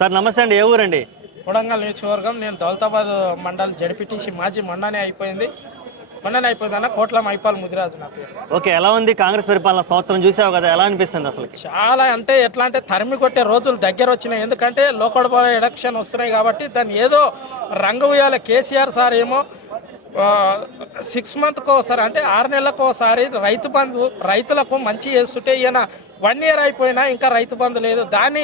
Sir నమస్తే అండి, ఏ ఊరండి? కొడంగల్ నియోజకవర్గం. నేను దౌలతాబాద్ మండల్ జడ్పీటీసీ మాజీ మొన్ననే అయిపోయింది అన్న. కోట్ల మైపాల్ ముదిరాజు నా పేరు. ఓకే, ఎలా ఉంది కాంగ్రెస్ పరిపాలన? సంవత్సరం చూసావు కదా, ఎలా అనిపిస్తుంది అసలు? చాలా అంటే ఎట్లా అంటే తరిమి కొట్టే రోజులు దగ్గర వచ్చినాయి. ఎందుకంటే లోకల్ బాడీ ఎలక్షన్ వస్తున్నాయి కాబట్టి దాన్ని ఏదో రంగు వేయాలి. కేసీఆర్ సార్ ఏమో 6 మంత్కి ఒకసారి అంటే 6 నెలలకు ఒకసారి రైతు బంధు రైతులకు మంచి చేస్తుంటే ఈయన 1 ఇయర్ అయిపోయినా ఇంకా రైతు బంధు లేదు. దాన్ని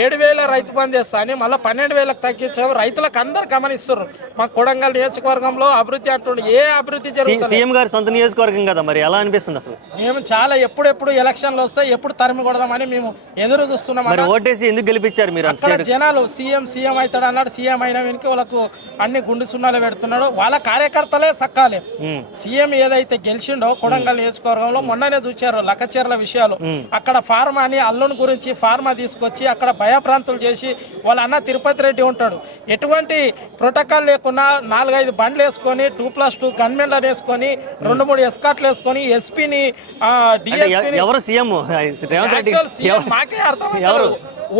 7,000 రైతు బంధు చేస్తా అని మళ్ళీ 12,000కు తగ్గించాము. రైతులకు అందరు గమనిస్తున్నారు. మా కొడంగల్ నియోజకవర్గంలో అభివృద్ధి అంటుండే ఏ అభివృద్ధి జరుగుతుంది? సీఎం గారి సొంత నియోజకవర్గం కదా, మరి ఎలా అనిపిస్తుంది అసలు? మేము చాలా ఎప్పుడెప్పుడు ఎలక్షన్లు వస్తాయి, ఎప్పుడు తరిమి కొడదామని మేము ఎదురు చూస్తున్నాం. ఓటేసి ఎందుకు గెలిపించారు మీరు? అక్కడ జనాలు సీఎం అవుతాడు అన్నాడు. సీఎం అయిన వెనుక వాళ్ళకు అన్ని గుండు సున్నాలు పెడుతున్నాడు. వాళ్ళ కార్యకర్తలే సక్కాలే. సీఎం ఏదైతే గెలిచిండో కొడంగల్ నియోజకవర్గంలో మొన్ననే చూచారు లక్కచెర్ల విషయాలు. అక్కడ ఫార్మా అని అల్లుని గురించి ఫార్మా తీసుకొచ్చి అక్కడ భయప్రాంతులు చేసి వాళ్ళ అన్న తిరుపతి రెడ్డి ఉంటాడు. ఎటువంటి ప్రోటోకాల్ లేకుండా 4-5 బండ్లు వేసుకొని 2+2 గన్మెన్లను వేసుకొని 2-3 ఎస్కాట్లు వేసుకొని ఎస్పీని మాకే అర్థమవుతారు.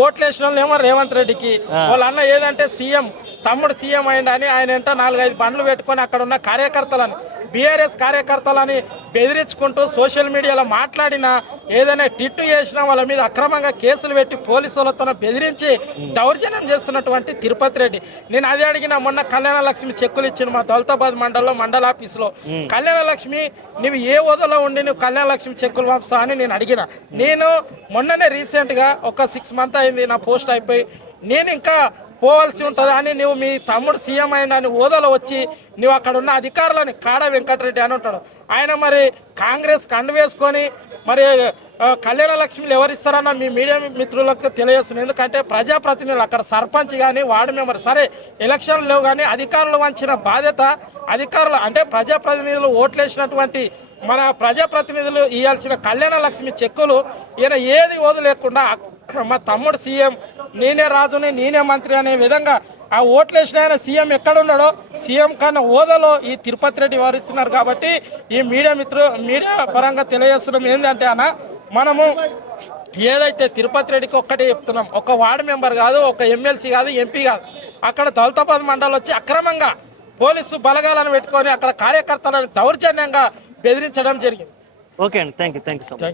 ఓట్లు వేసిన వాళ్ళు ఏమో రేవంత్ రెడ్డికి, వాళ్ళ అన్న ఏదంటే సీఎం తమ్ముడు సీఎం అయింది అని ఆయన వెంట 4-5 బండ్లు పెట్టుకొని అక్కడ ఉన్న కార్యకర్తలని బీఆర్ఎస్ కార్యకర్తలని బెదిరించుకుంటూ సోషల్ మీడియాలో మాట్లాడినా ఏదైనా టిట్టు చేసినా వాళ్ళ మీద అక్రమంగా కేసులు పెట్టి పోలీసులతో బెదిరించి దౌర్జన్యం చేస్తున్నటువంటి తిరుపతి రెడ్డి. నేను అదే అడిగిన మొన్న కళ్యాణ లక్ష్మి చెక్కులు ఇచ్చిన మా దౌలతాబాద్ మండలంలో మండల ఆఫీసులో. కళ్యాణ లక్ష్మి నువ్వు ఏ హోదాలో ఉండి నువ్వు కళ్యాణ లక్ష్మి చెక్కులు పంపుతా అని నేను అడిగిన. నేను మొన్ననే రీసెంట్గా ఒక 6 మంత్ అయింది నా పోస్ట్ అయిపోయి, నేను ఇంకా పోవాల్సి ఉంటుంది అని నువ్వు మీ తమ్ముడు సీఎం అయిన హోదాలో వచ్చి నువ్వు అక్కడ ఉన్న అధికారులని కాడ వెంకటరెడ్డి అని ఉంటాడు. ఆయన మరి కాంగ్రెస్ కండు వేసుకొని మరి కళ్యాణ లక్ష్మిలు ఎవరిస్తారన్న మీ మీడియా మిత్రులకు తెలియజేస్తుంది. ఎందుకంటే ప్రజాప్రతినిధులు అక్కడ సర్పంచ్ కానీ వార్డు మెంబర్ సరే ఎలక్షన్లు లేవు కానీ అధికారులు వంచిన బాధ్యత అధికారులు అంటే ప్రజాప్రతినిధులు ఓట్లేసినటువంటి మన ప్రజాప్రతినిధులు ఇవ్వాల్సిన కళ్యాణ లక్ష్మి చెక్కులు ఈయన ఏది వదిలేకుండా మా తమ్ముడు సీఎం నేనే రాజుని నేనే మంత్రి అనే విధంగా ఆ ఓట్లేసిన ఆయన సీఎం ఎక్కడున్నాడో సీఎం కన్నా హోదాలో ఈ తిరుపతి రెడ్డి వారిస్తున్నారు. కాబట్టి ఈ మీడియా పరంగా తెలియజేస్తున్నాం ఏంటంటే అన్న, మనము ఏదైతే తిరుపతి రెడ్డికి ఒక్కటే చెప్తున్నాం, ఒక వార్డు మెంబర్ కాదు, ఒక ఎమ్మెల్సీ కాదు, ఎంపీ కాదు, అక్కడ దౌలతాబాద్ మండలం వచ్చి అక్రమంగా పోలీసు బలగాలను పెట్టుకొని అక్కడ కార్యకర్తలను దౌర్జన్యంగా బెదిరించడం జరిగింది. ఓకే అండి, థ్యాంక్ యూ సో మచ్.